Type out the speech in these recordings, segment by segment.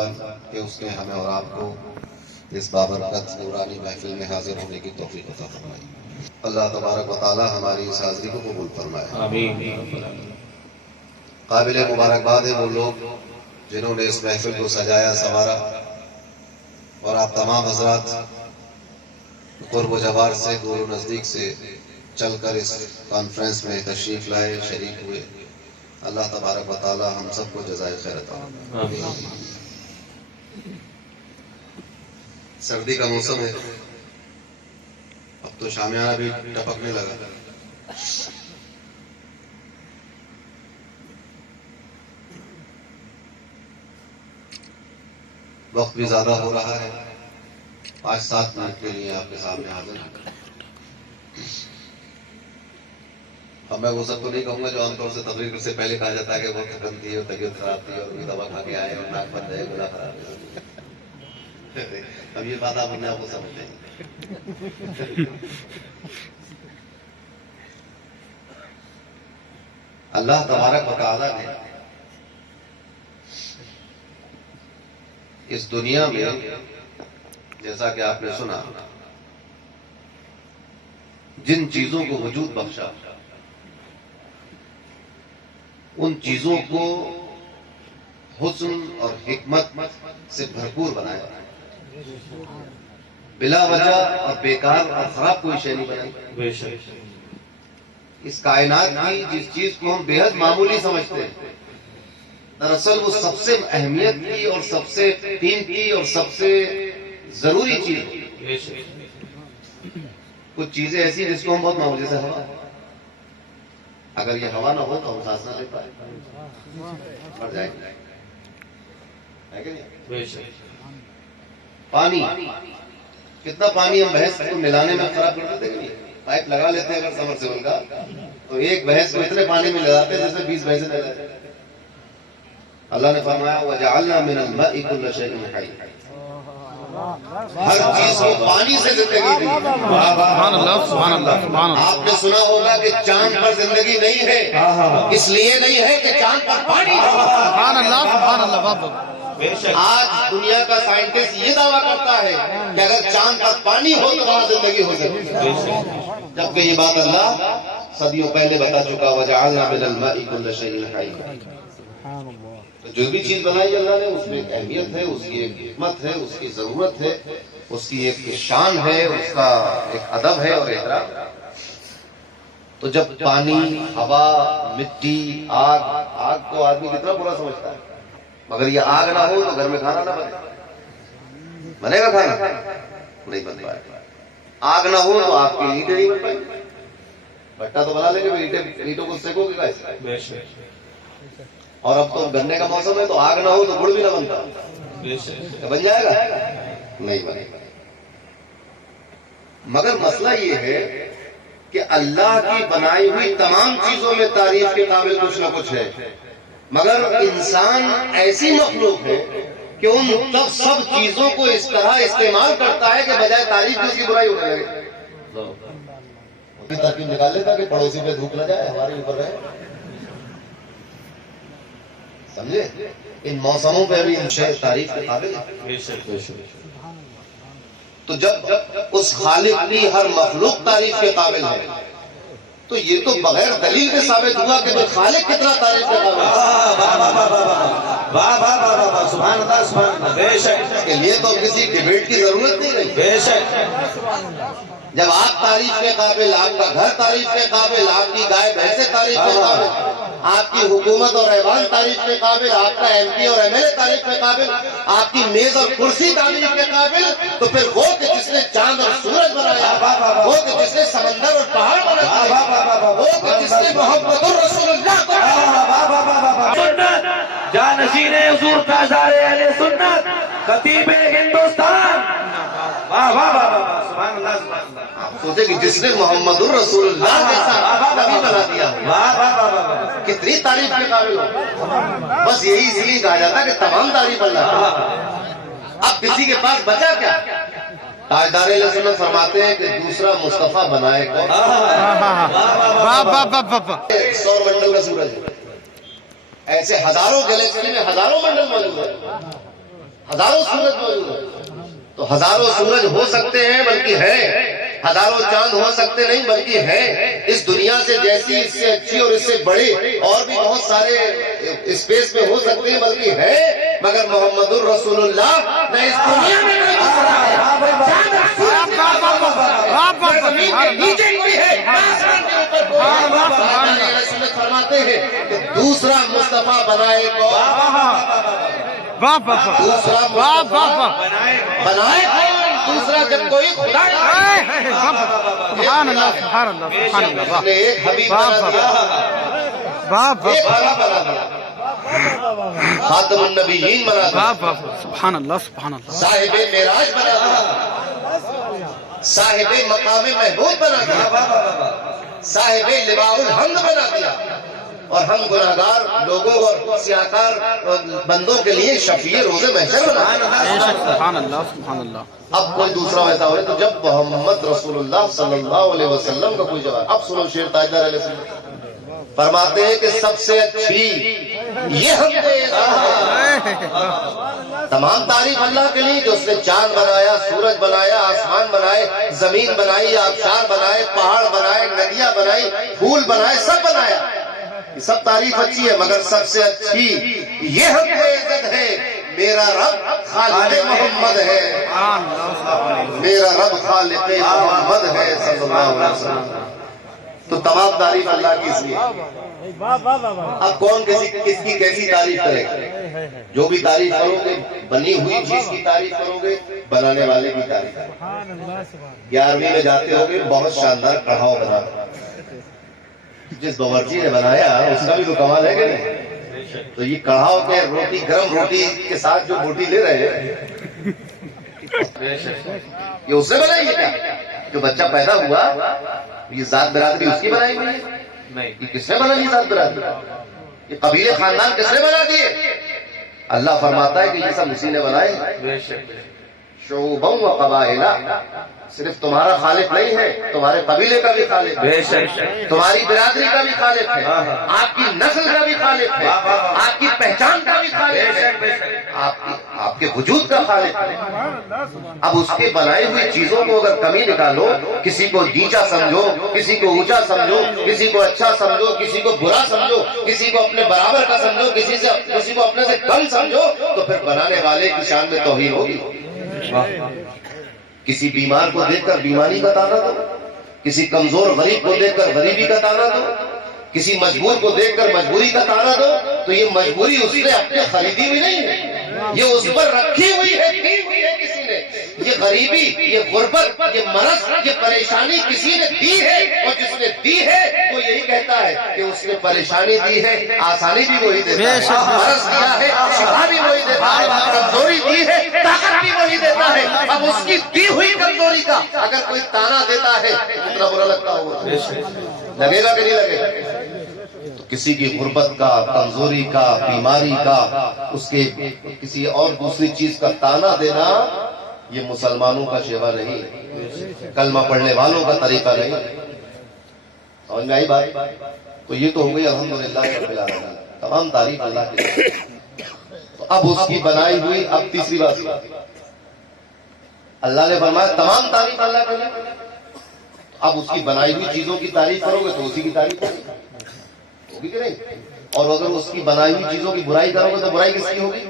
احسان کہ اس نے ہمیں اور آپ کو اس بابرکت نورانی محفل میں حاضر ہونے کی توفیق عطا فرمائی۔ اللہ تبارک و تعالی ہماری اس حاضری کو قبول فرمائے۔ آمین۔ قابل مبارکباد ہیں وہ لوگ جنہوں نے اس محفل کو سجایا سنوارا، اور آپ تمام حضرات قرب و جوار سے دور و نزدیک سے چل کر اس کانفرنس میں تشریف لائے، شریک ہوئے۔ اللہ تبارک و تعالی ہم سب کو جزائے خیر عطا فرمائے۔ سردی کا موسم ہے، اب تو شامیانہ بھی ٹپکنے لگا۔ وقت بھی زیادہ ہو رہا ہے، 5-7 منٹ کے لیے آپ کے سامنے حاضر ہیں۔ اب میں وہ سب تو نہیں کہوں گا جو عام طور سے تقریر سے پہلے کہا جاتا ہے کہ بہت تھکن تھی اور طبیعت خراب تھی اور دوا کھا کے آئے اور ناک بند ہے، گلا خراب ہے۔ اب یہ بات آپ اپنے آپ کو سمجھتے ہیں۔ اللہ تبارک و تعالی نے اس دنیا میں، جیسا کہ آپ نے سنا، جن چیزوں کو وجود بخشا، ان چیزوں کو حسن اور حکمت سے بھرپور بنایا، بلا وجہ اور بیکار اور خراب کوئی شے نہیں بنائی۔ اس کائنات کی جس چیز کو ہم بے حد معمولی سمجھتے ہیں، دراصل وہ سب سے اہمیت کی اور سب سے قیمتی اور سب سے ضروری چیز ہے۔ کچھ چیزیں ایسی ہیں جس کو ہم بہت معمولی، جیسے ہوا، اگر یہ ہوا نہ ہو تو ہم سانس نہ لے پائے، مر جائیں گے، ہے کہ نہیں؟ پانی، کتنا پانی ہم بھینس کو ملانے میں خراب کر دیتے ہیں، پائپ لگا لیتے ہیں اگر سمرسیبل کا، تو ایک بھینس کو اتنے پانی میں لگاتے ہیں جیسے 20 بھینسیں لے جاتے ہیں۔ اللہ نے فرمایا وَجَعَلْنَا مِنَ الْمَاءِ كُلَّ شَيْءٍ حَيٍّ، ہر چیز کو پانی سے زندگی دی۔ سبحان اللہ، سبحان اللہ، سبحان اللہ۔ آپ نے سنا ہوگا کہ چاند پر زندگی نہیں ہے، اس لیے نہیں ہے کہ چاند پر پانی ہے۔ سبحان اللہ، سبحان اللہ۔ آج دنیا کا سائنٹسٹ یہ دعویٰ کرتا ہے کہ اگر چاند پر پانی ہو تو وہاں زندگی ہو سکتی ہے، جبکہ یہ بات اللہ صدیوں پہلے بتا چکا، وَجَعَلْنَا مِنَ الْمَاءِ كُلَّ شَيْءٍ حَيٍّ۔ جو بھی چیز بنائی اللہ نے، اس میں ایک اہمیت ہے، اس کی ایک حکمت ہے، اس کی ضرورت ہے، اس کی ایک شان ہے، اس کا ایک ادب ہے اور احترام۔ تو جب پانی، ہوا، مٹی، آگ کو آدمی کتنا برا سمجھتا ہے، مگر یہ آگ نہ ہو تو گھر میں کھانا نہ بنے، بنے گا کھانا؟ نہیں بن پائے گا۔ آگ نہ ہو تو آپ کی اینٹیں نہیں بن پائیں گی، بھٹا تو بنا لیں گے، اینٹوں کو سیکو گے کیسے؟ اور اب تو گنے کا موسم ہے تو آگ نہ ہو تو گڑ بھی نہ بنتا، بن جائے گا؟ نہیں بنے گا۔ مگر مسئلہ یہ ہے کہ اللہ کی بنائی ہوئی تمام چیزوں میں تعریف کے قابل کچھ نہ کچھ ہے، مگر انسان ایسی مخلوق ہے کہ ان سب چیزوں کو اس طرح استعمال کرتا ہے کہ بجائے تعریف کی اس کی برائی ہونے لگے۔ ترکیب نکال لیتا کہ پڑوسی پہ دھوپ نہ جائے، ہمارے اوپر رہے، سمجھے؟ ان موسموں پہ بھی تعریف کے قابل ہے۔ تو جب اس خالق کی ہر مخلوق تعریف کے قابل ہے تو یہ تو بغیر دلیل کے ثابت ہوا کہ خالق کتنا تعریف کے قابل ہے۔ سبحان اللہ، سبحان اللہ۔ بے شک، کے لیے تو کسی ڈیبیٹ کی ضرورت نہیں رہی۔ بے شک۔ جب آپ تعریف کے قابل، آپ کا گھر تعریف کے قابل، آپ کی گائے بھینسیں تعریف کے قابل، آپ کی حکومت اور ایوان تعریف کے قابل، آپ کا ایم پی اور ایم ایل اے تعریف کے قابل، آپ کی میز اور کرسی تعریف کے قابل، تو پھر وہ کہ جس نے چاند اور سورج بنایا، وہ کہ جس نے سمندر اور پہاڑ بنایا، وہ کہ جس نے محمد الرسول اللہ سنت جانشین حضور تاجدار اہل سنت خطیب ہندوستان، واہ واہ واہ واہ، سبحان اللہ، سبحان اللہ۔ آپ سوچے کہ جس نے محمد الرسول اللہ جیسا نبی بنا دیا، واہ واہ واہ واہ، کتنی تعریف کے قابل ہو۔ بس یہی اس لیے کہا جاتا ہے کہ تمام تعریف اللہ کی۔ اب کسی کے پاس بچا کیا؟ تاجدار اہل سنت فرماتے ہیں کہ دوسرا مصطفیٰ بنائے کون؟ سور منڈل کا سورج ہے، ایسے ہزاروں گلیکسی میں ہزاروں منڈل موجود ہیں، ہزاروں سورج موجود ہیں. تو ہزاروں سورج ہو سکتے ہیں بلکہ ہے، ہزاروں چاند ہو سکتے نہیں بلکہ ہے. اس دنیا سے جیسی اس سے اچھی اور اس سے بڑی اور بھی بہت سارے اسپیس میں ہو سکتے ہیں بلکہ ہے، مگر محمد الرسول اللہ نہ اس دنیا میں کوئی دوسرا ہے، چاند سورج کے زمین کے نیچے کوئی ہے، آسمان کے اوپر کوئی ہے. سنت فرماتے ہیں کہ دوسرا مصطفیٰ بنائے کون؟ دوسرا مصطفیٰ بنائے کون؟ دوسرا جب کوئی خدا سبحان اللہ سبحان اللہ سبحان اللہ. اس نے ایک حبیب بنا دیا، ایک حبیب بنا دیا، خاتم النبیین بنا دیا، سبحان اللہ سبحان اللہ. صاحب معراج بنا دیا، صاحب مقام محمود بنا دیا، صاحب لواء الحمد بنا دیا، اور ہم گناہگار لوگوں اور سیاہکار بندوں کے لیے شفیع روز محشر بنا دیا. سبحان اللہ سبحان اللہ. اب کوئی دوسرا ویسا ہوئے تو جب محمد رسول اللہ صلی اللہ علیہ وسلم کا کوئی جواب. اب سنو شیر تاجدار علیہ السلام فرماتے ہیں کہ سب سے اچھی یہ ہم تمام تعریف اللہ کے لیے جو اس نے چاند بنایا، سورج بنایا، آسمان بنائے، زمین بنائی، آبشار بنائے، پہاڑ بنائے، ندیاں بنائی، پھول بنائے، سب بنایا. یہ سب تعریف اچھی ہے مگر سب سے اچھی یہ ہم کو عزت ہے میرا رب خالق محمد ہے، میرا رب خالق محمد ہے صلی اللہ علیہ وسلم. تو تمام تعریف اللہ کی اس لیے. اب کون کس کی کیسی تعریف کرے؟ جو بھی تعریف کرو گے بنی ہوئی چیز کی تعریف کرو گے، بنانے والے کی تعریف کرو گے. 11ویں میں جاتے ہو گے بہت شاندار کڑھاؤ بنا، جس باورچی نے بنایا اس کا بھی تو کمال ہے کہ نہیں؟ تو یہ کڑھاؤ کے روٹی، گرم روٹی کے ساتھ جو روٹی لے رہے ہیں یہ اس نے بنائی ہے کیا؟ جو بچہ پیدا ہوا یہ ذات برادری اس کی بنائی ہوئی ہے؟ یہ کس نے بنا لی ذات برادری؟ یہ قبیلے خاندان کس نے بنا دیے؟ اللہ فرماتا ہے کہ یہ سب اسی نے بنائے. شعوبا و قبائلا، صرف تمہارا خالق نہیں ہے، تمہارے قبیلے کا بھی خالق ہے، تمہاری برادری کا بھی خالق ہے، آپ کی نسل کا بھی خالق ہے، آپ کی پہچان کا بھی خالق ہے، آپ کے وجود کا خالق ہے. اب اس کے بنائی ہوئی چیزوں کو اگر کمی نکالو، کسی کو نیچا سمجھو، کسی کو اونچا سمجھو، کسی کو اچھا سمجھو، کسی کو برا سمجھو، کسی کو اپنے برابر کا سمجھو، کسی کو اپنے سے کم سمجھو، تو پھر بنانے والے کی شان میں توہین ہوگی. کسی بیمار کو دیکھ کر بیماری کا تانا دو، کسی کمزور غریب کو دیکھ کر غریبی کا تانا دو، کسی مجبور کو دیکھ کر مجبوری کا تانا دو، تو یہ مجبوری اس نے اپنے خریدی ہوئی نہیں ہے، یہ اس پر رکھی ہوئی ہے، دی ہوئی ہے کسی نے. یہ غریبی، یہ غربت، یہ مرض، یہ پریشانی کسی نے دی ہے، اور جس نے دی ہے وہ یہی کہتا ہے کہ اس نے پریشانی دی ہے، آسانی بھی وہی دیتا ہے، مرض دیا ہے، شفا بھی وہی دیتا ہے، کمزوری دی ہے، طاقت بھی وہی دیتا ہے. اب اس کی دی ہوئی کمزوری کا اگر کوئی تانا دیتا ہے تو کتنا برا لگتا ہوگا؟ لگے گا کہ نہیں لگے گا؟ کسی کی غربت کا، کمزوری کا، بیماری کا، اس کے کسی اور دوسری چیز کا تانا دینا یہ مسلمانوں کا شیوا نہیں ہے، کلمہ پڑھنے والوں کا طریقہ نہیں. سمجھ میں آئی بات؟ تو یہ تو ہو گئی الحمدللہ رب العالمین، تمام تعریف اللہ کی. تو اب اس کی بنائی ہوئی، اب تیسری بات اللہ نے فرمایا تمام تعریف اللہ کے لیے. اب اس کی بنائی ہوئی چیزوں کی تعریف کرو گے تو اسی کی تعریف ہوگی کہ نہیں؟ اور اگر اس کی بنائی ہوئی چیزوں کی برائی کرو گے تو برائی کس کی ہوگی؟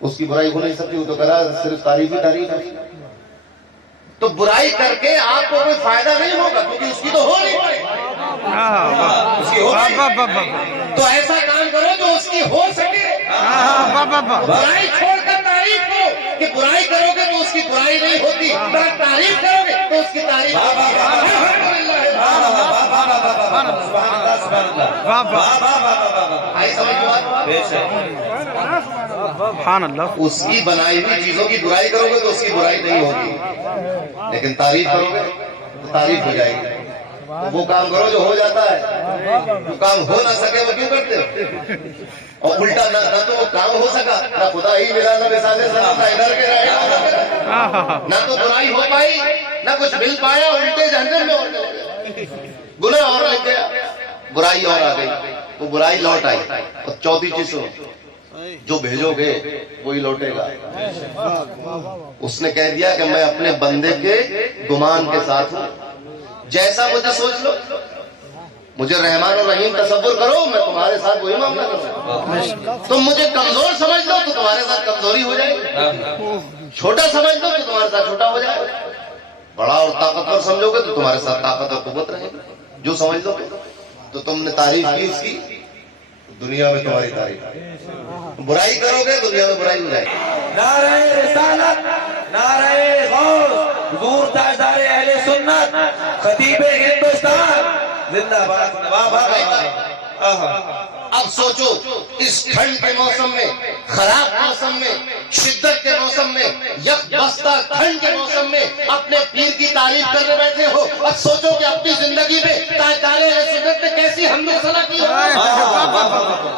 اس کی برائی ہو نہیں سکتی، وہ تو کرا صرف تعریف ہی تعریف ہے. تو برائی کر کے آپ کو کوئی فائدہ نہیں ہوگا کیونکہ اس کی تو ہو نہیں پائے، اس کی ہو نہیں. تو ایسا کام کرو جو اس کی ہو سکے. برائی چھوڑ کر تعریف کرو، کہ برائی کرو گے تو اس کی برائی نہیں ہوتی، مگر تعریف کرو گے تو اس کی تعریف ہوتی. اس کی بنائی ہوئی چیزوں کی برائی کرو گے تو اس کی برائی نہیں ہوگی، لیکن تعریف کرو گے تو تعریف ہو جائے گی. وہ کام کرو جو ہو جاتا ہے، جو کام ہو نہ سکے وہ کیوں کرتے ہو؟ اور الٹا نہ تو وہ کام ہو سکا، نہ خدا ہی ملا، نہ مثال نہ ادھر کے رہے، نہ تو برائی ہو پائی، نہ کچھ مل پایا، الٹے جہنم میں اور گناہ اور لگ گیا، برائی اور آ گئی، وہ برائی لوٹ آئی. اور چوتھی چیز جو بھیجو گے وہی لوٹے گا. اس نے کہہ دیا کہ میں اپنے بندے کے گمان کے ساتھ ہوں, جیسا مجھے سوچ لو, مجھے رحمان اور رحیم تصور کرو, میں تمہارے ساتھ وہی معاملہ کر سکتا ہوں. تم مجھے کمزور سمجھ لو تو تمہارے ساتھ کمزوری ہو جائے گی, چھوٹا سمجھ لو تو تمہارے ساتھ چھوٹا ہو جائے گا, بڑا اور طاقتور سمجھو گے تو تمہارے ساتھ طاقت اور قوت رہے گی. جو سمجھ لو گے تو تم نے تعریف کی اس کی, دنیا میں تمہاری تعریف, برائی کرو گے دنیا میں برائی ہو جائے گی. نعرہ رسالت, نعرہ غوث, حضور تاجدار اہل سنت, خطیب ہندوستان زندہ باد. واہ واہ واہ. اب سوچو اس ٹھنڈ کے موسم میں, خراب موسم میں, شدت کے موسم میں, یک بستہ ٹھنڈ کے موسم میں اپنے پیر کی تعریف کرنے بیٹھے ہو. اب سوچو کہ اپنی زندگی میں تاجدار اہل سنت نے کیسی حمد و ثنا کی ہو,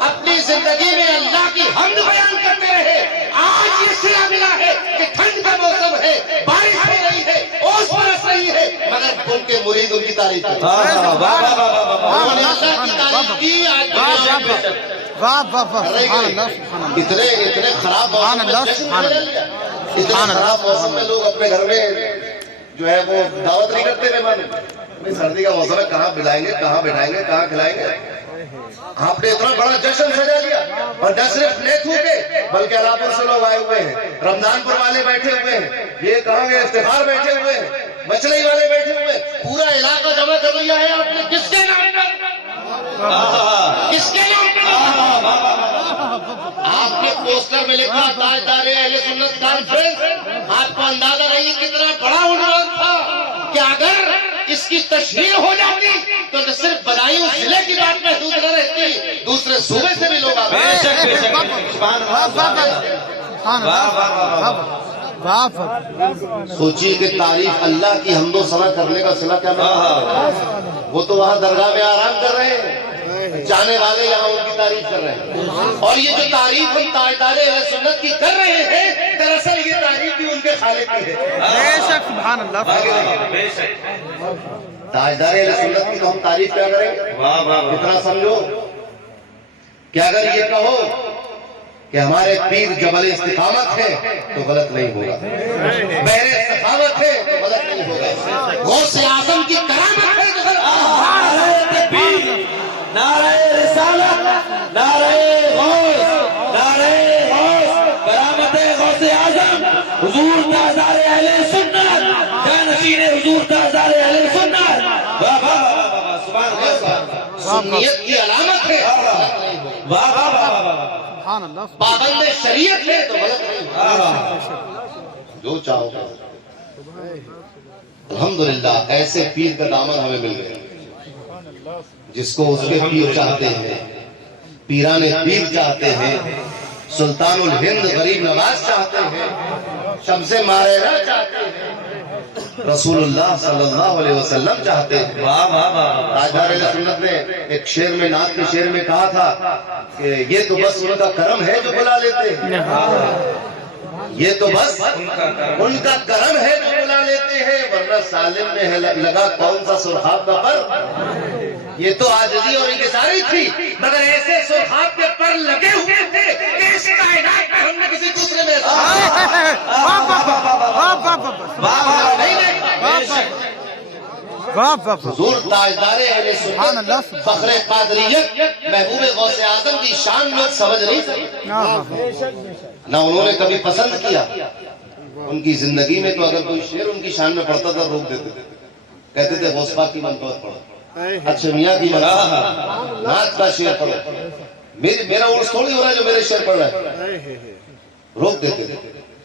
اپنی زندگی میں اللہ کی حمد بیان کرتے رہے. آج یہ سلا ملا ہے کہ ٹھنڈ کا موسم ہے, بارش ہو رہی ہے, اوس برس رہی ہے, مگر ان کے مرید ان کی تعریف کرتے ہیں. انہوں نے اللہ کی تعریف کی. آج واہ واہ واہ, سبحان اللہ سبحان اللہ. اتنے خراب موسم میں اتنے خراب موسم میں لوگ اپنے گھر میں جو ہے وہ دعوت نہیں کرتے مہمان. بھائی سردی کا موسم ہے, کہاں بلائیں گے, کہاں بٹھائیں گے, کہاں کھلائیں گے. آپ نے اتنا بڑا جشن سجا لیا, اور نہ صرف نیتھو کے بلکہ علاپور سے لوگ آئے ہوئے ہیں, رمضان پور والے بیٹھے ہوئے ہیں, یہ کہاں گے استغفار بیٹھے ہوئے ہیں, مچلئی والے بیٹھے ہوئے ہیں. پورا علاقہ جمع کر لیا ہے آپ نے. کس کے نام پر, کس کے نام پر؟ آپ کے پوسٹر میں لکھا تاجدار اہل سنت کانفرنس. آپ کو اندازہ نہیں کتنا بڑا عنوان تھا کہ اگر اس کی تشہیر ہو جاتی تو نہ صرف بدایوں ضلع کی بات محدود نہ رہتی, دوسرے صوبے سے بھی لوگ آتے. سوچیے کہ تعریف اللہ کی حمد و ثنا کرنے کا صلہ کیا ملا. وہ تو وہاں درگاہ میں آرام کر رہے ہیں, جانے والے یہاں ان کی تعریف کر رہے ہیں. اور یہ جو تعریف ہم تاجدار اہل سنت کی کر رہے ہیں, دراصل یہ تعریف بھی ان کے خالق کی ہے. بے شک, سبحان اللہ. تاجدار اہل سنت کی تو ہم تعریف کیا کریں. اتنا سمجھو کہ اگر یہ کہو کہ ہمارے پیر جبل استقامت ہے تو غلط نہیں ہوگا, بحر سخاوت ہے تو غلط نہیں ہوگا, غوث اعظم کی کرامت ہے تو غلط. نعرہ رسالت, نعرہ غوث, نعرہ غوث, کرامت غوث اعظم, حضور تاجدار اہل سنت, جانشین حضور تاجدار اہل سنت. واہ واہ واہ, سبحان اللہ. سنیت کی علامت ہے, واہ واہ واہ, سبحان اللہ. پابند شریعت ہے تو غلط نہیں ہوگا. جو چاہو. الحمدللہ ایسے پیر کا دامن ہمیں مل گیا جس کو اس کے پیر چاہتے ہیں, پیران پیر چاہتے ہیں, سلطان الہند غریب نواز چاہتے ہیں, شمس ماریرہ چاہتے ہیں, رسول اللہ صلی اللہ علیہ وسلم چاہتے ہیں. تاجدار اہل سنت نے ایک شعر میں, نعت کے شعر میں کہا تھا کہ یہ تو بس ان کا کرم ہے جو بلا لیتے ہیں, یہ تو بس ان کا کرم ہے جو بلا لیتے ہیں, ورنہ سالم میں لگا کون سا سرخاب کا پر. یہ تو عاجزی اور انکساری تھی, مگر ایسے سرخاب کے پر لگے ہوئے تھے کہ اس کائنات میں ہم نے کسی دوسرے میں حضور تاجدار اہل سنت فخر قادریت محبوب غوث اعظم کی شان لوگ سمجھ نہیں سکتے, نہ انہوں نے کبھی پسند کیا. ان کی زندگی میں تو اگر کوئی شعر ان کی شان میں پڑھتا تھا روک دیتے تھے, کہتے تھے غوث پاک کی منقبت پڑھو, اچھا میاں کی منقبت, نعت کا شعر پڑھو. میرا عرض تھوڑی ہو رہا ہے جو میرے شعر پڑھ رہا ہے, روک دیتے تھے.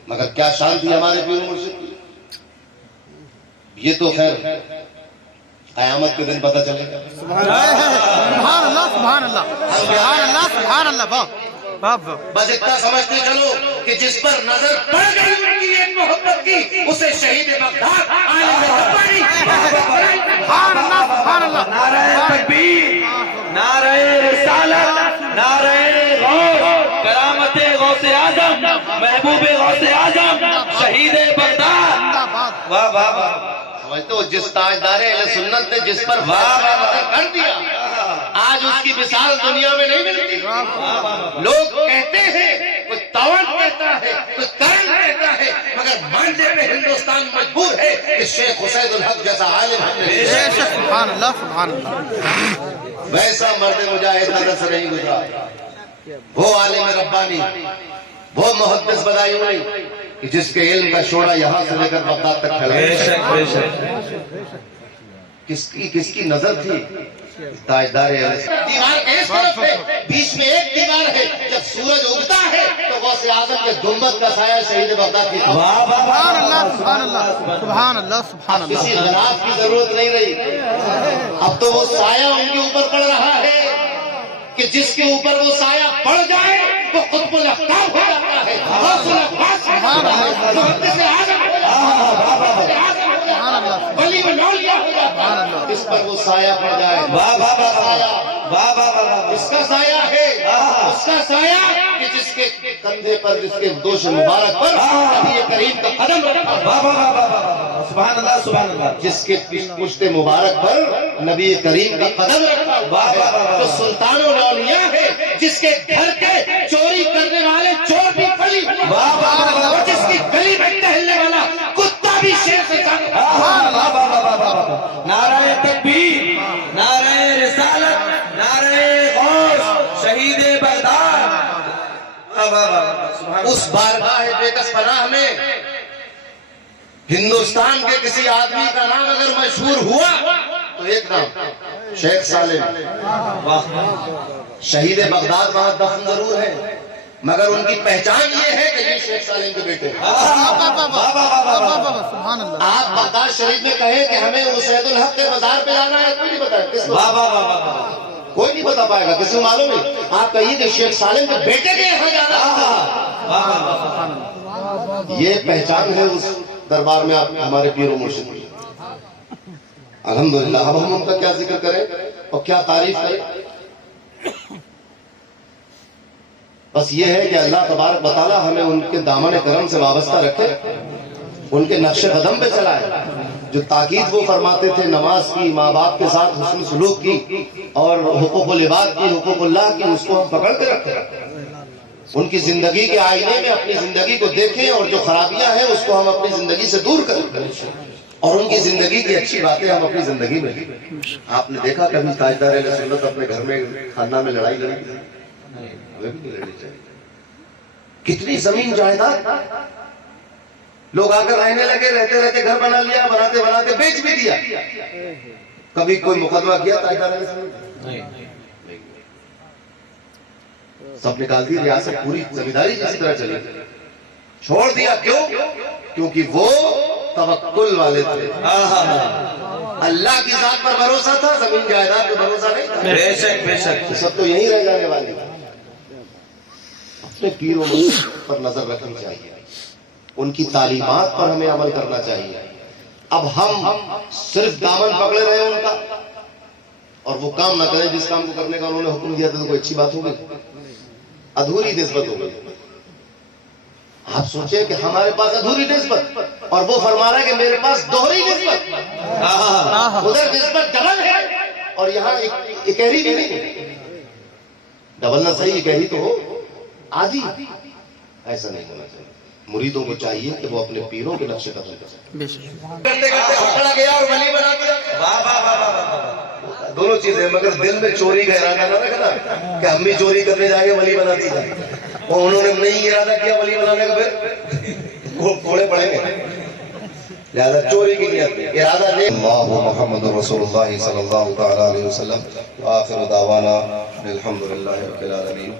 مگر کیا شان تھی ہمارے پیر مرشد کی, یہ تو خیر قیامت کے دن پتہ چلے گا. سبحان اللہ, سبحان اللہ, سبحان اللہ, سبحان اللہ. بس اتنا سمجھتے چلو کہ جس پر نظر پڑ گئی ان کی ایک محبت کی, اسے شہید بغداد عالم ربانی. سبحان اللہ, سبحان اللہ. نعرہ تکبیر, نعرہ رسالت, نعرہ غوث, کرامت غوث اعظم, محبوب غوث اعظم, شہید بغداد. واہ واہ واہ. سمجھتے ہو جس تاجدار اہل سنت نے جس پر کر دیا, آج اس کی مثال دنیا میں نہیں ملتی. لوگ کہتے ہیں, کوئی تاون کہتا ہے, کوئی کرن کہتا ہے, مگر ماننے میں ہندوستان مجبور ہے کہ شیخ حسین الحق جیسا عالم ہم نے. سبحان اللہ سبحان اللہ. ویسا مرد مجاہد نظر سے نہیں گزرا, وہ عالم ربانی, وہ محدث بدایونی کہ جس کے علم کا شعلہ یہاں سے لے کر بغداد تک پھیلا. کس کی نظر تھی؟ تاجدار دیوار کے اس طرف ہے, بیچ میں ایک دیوار ہے. جب سورج اگتا ہے تو غوث اعظم کے گنبد کا سایہ شہید بغداد کی. سبحان اللہ سبحان اللہ سبحان اللہ سبحان اللہ. کسی غلاف کی ضرورت نہیں رہی. اب تو وہ سایہ ان کے اوپر پڑ رہا ہے کہ جس کے اوپر وہ سایہ پڑ جائے وہ قطب الاقطاب ہو جاتا ہے. غوث العباس محدث اعظم ولی الاولیاء ہو جاتا ہے اس پر وہ سایہ پڑ جائے. اس کا سایہ ہے, اس کا سایہ کہ جس کے کندھے پر, جس کے دوش مبارک پر نبی کریم کا قدم رکھا. سبحان اللہ سبحان اللہ. جس کے پشت مبارک پر نبی کریم کا قدم رکھا. تو سلطان الاولیاء ہے جس کے گھر کے چوری کرنے والے چور بھی پڑی, اور جس کی گلی میں ٹہلنے والا کتا بھی شیر سے جاتا. نعرہ تکبیر, نعرہ رسالت, نعرہ غوث, شہید بغداد. اس بارگاہ بےکس پناہ میں ہندوستان کے کسی آدمی کا نام اگر مشہور ہوا تو ایک نام شیخ سالم. شہید بغداد وہاں دفن ضرور ہے, مگر ان کی پہچان یہ ہے کہ یہ شیخ سالم کے بیٹے ہیں. سبحان اللہ. آپ بغداد شریف میں کہیں کہ ہمیں حسین الحق کے مزار پہ جانا ہے, کوئی نہیں بتائے کس کو, کوئی نہیں بتا پائے گا, کسی کو معلوم ہے. آپ کہیے کہ شیخ سالم کے بیٹے کے یہاں جانا ہے. یہ پہچان ہے اس دربار میں آپ ہمارے پیر و مرشد کی. الحمدللہ. اب ہم ان کا کیا ذکر کریں اور کیا تعریف کریں. بس یہ ہے کہ اللہ تبارک و تعالی ہمیں ان کے دامن کرم سے وابستہ رکھے, ان کے نقش قدم پہ چلائے. جو تاکید وہ فرماتے تھے نماز کی, ماں باپ کے ساتھ حسن سلوک کی, اور حقوق العباد کی, حقوق اللہ کی, اس کو ہم پکڑ کے رکھیں. ان کی زندگی کے آئینے میں اپنی زندگی کو دیکھیں, اور جو خرابیاں ہیں اس کو ہم اپنی زندگی سے دور کریں, اور ان کی زندگی کی اچھی باتیں ہم اپنی زندگی میں. آپ نے دیکھا کبھی تاجدار اہل سنت اپنے گھر میں خانہ میں لڑائی لڑی؟ کتنی زمین جائیداد لوگ آ کر رہنے لگے, رہتے رہتے گھر بنا لیا, بناتے بناتے بیچ بھی دیا. کبھی کوئی مقدمہ کیا تاجدار اہل سنت؟ سب نکال دی, ریاست پوری زمینداری جیسی طرح چلی, چھوڑ دیا. کیوں؟ کیونکہ وہ توکل والے تھے. اللہ کی ذات پر بھروسہ تھا, زمین جائیداد پر بھروسہ نہیں تھا. بے شک بے شک. سب تو یہی رہ جانے والے. اپنے پیر و مرشد پر نظر رکھنی چاہیے, ان کی تعلیمات پر ہمیں عمل کرنا چاہیے. اب ہم صرف دامن پکڑے رہے ان کا, اور وہ کام نہ کریں جس کام کو کرنے کا انہوں نے حکم دیا تھا. تو کوئی اچھی بات ہوگی؟ ادھوری نسبت ہو گئی. آپ سوچیں کہ ہمارے پاس ادھوری نسبت, اور وہ فرما رہا ہے کہ میرے پاس دوہری نسبت. ادھر نسبت ڈبل ہے اور یہاں اکہری بھی نہیں. ڈبل نہ صحیح, اکہری تو ہو, آدھی. ایسا نہیں ہونا چاہیے. مریدوں کو چاہیے کہ وہ اپنے پیروں کے نقشے قدم کریں. کرتے کرتے پکڑا گیا اور ولی بنا دیا. دونوں چیزیں, مگر دل میں چوری کا ارادہ نہ رکھنا کہ ہم بھی چوری کرنے جائیں گے ولی بنا دی جائے. اور انہوں نے نہیں ارادہ کیا ولی بنانے کا, پھر وہ کوڑے پڑیں گے. لہذا چوری کی نیت میں ارادہ نہیں. اللہ محمد رسول اللہ صلی اللہ تعالی علیہ وسلم. آخر دعوانا الحمدللہ رب العالمین.